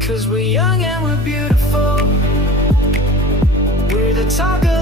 'Cause we're young and we're beautiful. We're the talk of